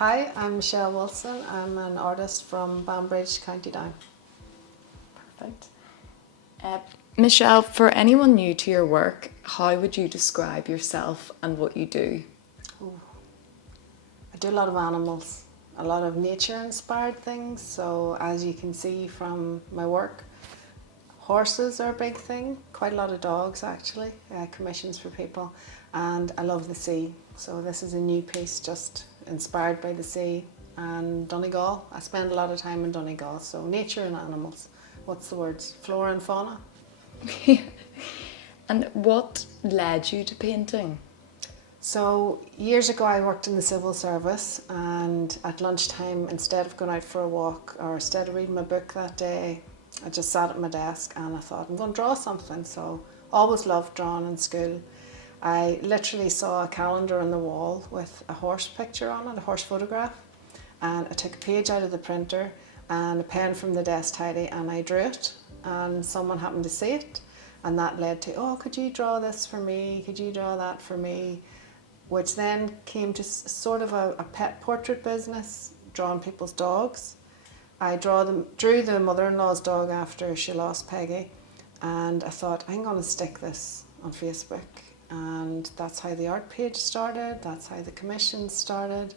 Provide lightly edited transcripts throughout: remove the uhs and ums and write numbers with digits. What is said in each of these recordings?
Hi, I'm Michelle Wilson. I'm an artist from Banbridge, County Down. Perfect. Michelle, for anyone new to your work, how would you describe yourself and what you do? I do a lot of animals, a lot of nature-inspired things. So as you can see from my work, horses are a big thing, quite a lot of dogs actually, commissions for people. And I love the sea. So this is a new piece just inspired by the sea and Donegal. I spend a lot of time in Donegal, so nature and animals. What's the words? Flora and fauna. And what led you to painting? So years ago I worked in the civil service, and at lunchtime, instead of going out for a walk or instead of reading my book that day, I just sat at my desk and I thought I'm going to draw something. So always loved drawing in school. I literally saw a calendar on the wall with a horse picture on it, a horse photograph, and I took a page out of the printer and a pen from the desk tidy and I drew it, and someone happened to see it, and that led to, oh, could you draw this for me, could you draw that for me, which then came to sort of a pet portrait business, drawing people's dogs. I drew the mother-in-law's dog after she lost Peggy, and I thought I'm going to stick this on Facebook, and that's how the art page started, that's how the commissions started.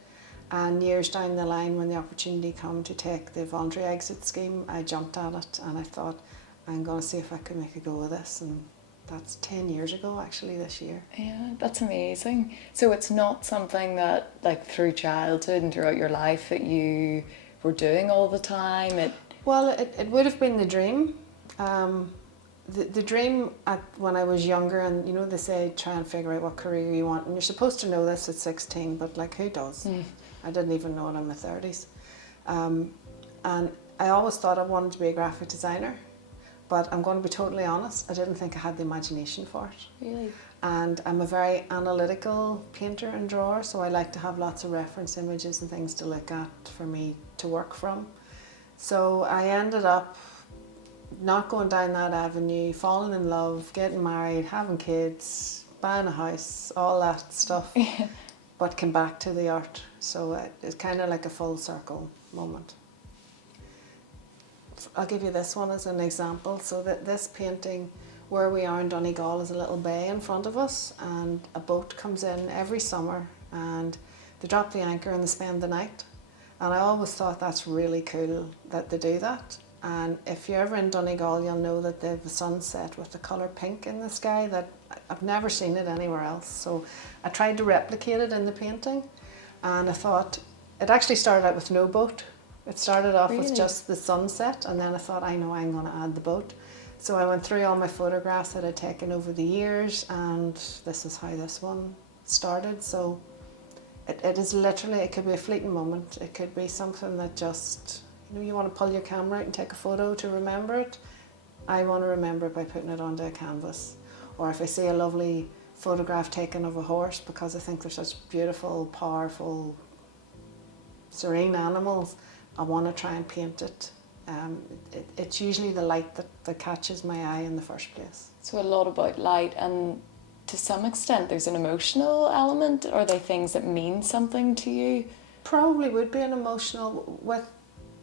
And years down the line, when the opportunity came to take the voluntary exit scheme, I jumped at it and I thought I'm going to see if I could make a go of this, and that's 10 years ago actually this year. Yeah, that's amazing. So it's not something that, like, through childhood and throughout your life that you were doing all the time? Well, it would have been the dream. The dream when I was younger, and you know they say try and figure out what career you want, and you're supposed to know this at 16, but like who does? I didn't even know it in my 30s. And I always thought I wanted to be a graphic designer, but I'm going to be totally honest, I didn't think I had the imagination for it. Really? And I'm a very analytical painter and drawer, so I like to have lots of reference images and things to look at for me to work from. So I ended up not going down that avenue, falling in love, getting married, having kids, buying a house, all that stuff, but came back to the art. So it's kind of like a full circle moment. I'll give you this one as an example. So that this painting, where we are in Donegal, is a little bay in front of us, and a boat comes in every summer and they drop the anchor and they spend the night. And I always thought that's really cool that they do that. And if you're ever in Donegal, you'll know that they have a sunset with the colour pink in the sky that I've never seen it anywhere else. So I tried to replicate it in the painting, and I thought it actually started out with no boat. It started off with just the sunset, and then I thought, I know I'm going to add the boat. So I went through all my photographs that I'd taken over the years, and this is how this one started. So it is literally, it could be a fleeting moment. It could be something that just, you know, you want to pull your camera out and take a photo to remember it. I want to remember it by putting it onto a canvas. Or if I see a lovely photograph taken of a horse, because I think they're such beautiful, powerful, serene animals, I want to try and paint it. It's usually the light that catches my eye in the first place. So a lot about light, and to some extent there's an emotional element. Are they things that mean something to you? Probably would be an emotional. With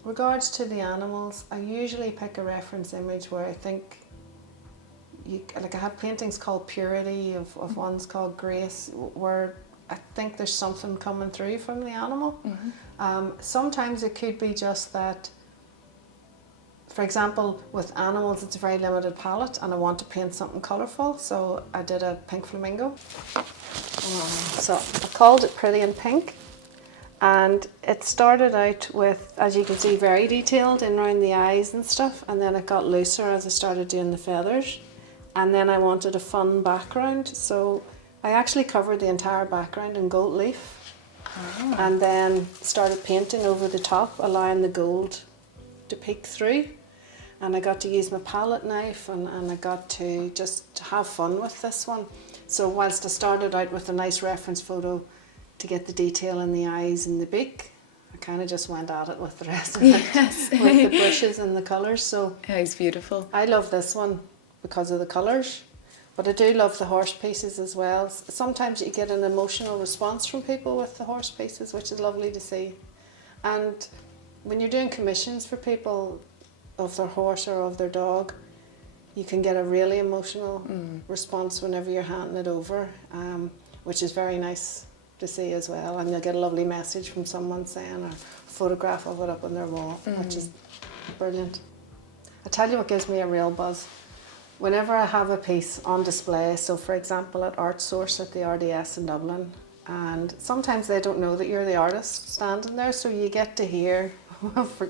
regards to the animals, I usually pick a reference image where I think, like I have paintings called Purity, of ones called Grace, where I think there's something coming through from the animal. Sometimes it could be just that, for example, with animals it's a very limited palette and I want to paint something colourful, so I did a pink flamingo. So I called it Pretty in Pink, and it started out with, as you can see, very detailed in around the eyes and stuff, and then it got looser as I started doing the feathers, and then I wanted a fun background, so I actually covered the entire background in gold leaf. And then started painting over the top, allowing the gold to peek through. And I got to use my palette knife, and I got to just have fun with this one. So whilst I started out with a nice reference photo to get the detail in the eyes and the beak, I kind of just went at it with the rest of it, with the brushes and the colours. So Yeah, it's beautiful. I love this one because of the colours. But I do love the horse pieces as well. Sometimes you get an emotional response from people with the horse pieces, which is lovely to see. And when you're doing commissions for people of their horse or of their dog, you can get a really emotional response whenever you're handing it over, which is very nice to see as well. And you'll get a lovely message from someone saying, or a photograph of it up on their wall, which is brilliant. I tell you what gives me a real buzz. Whenever I have a piece on display, so for example at Art Source at the RDS in Dublin, and sometimes they don't know that you're the artist standing there, so you get to hear,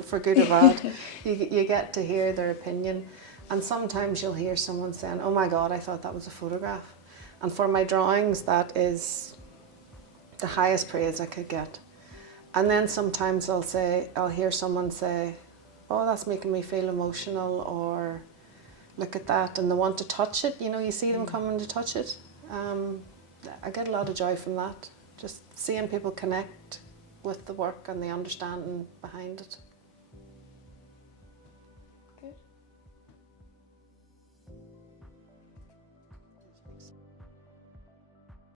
for good or bad, you get to hear their opinion. And sometimes you'll hear someone saying, oh my God, I thought that was a photograph. And for my drawings, that is the highest praise I could get. And then sometimes I'll hear someone say, oh, that's making me feel emotional, or look at that, and they want to touch it. You know, you see them coming to touch it. I get a lot of joy from that, just seeing people connect with the work and the understanding behind it.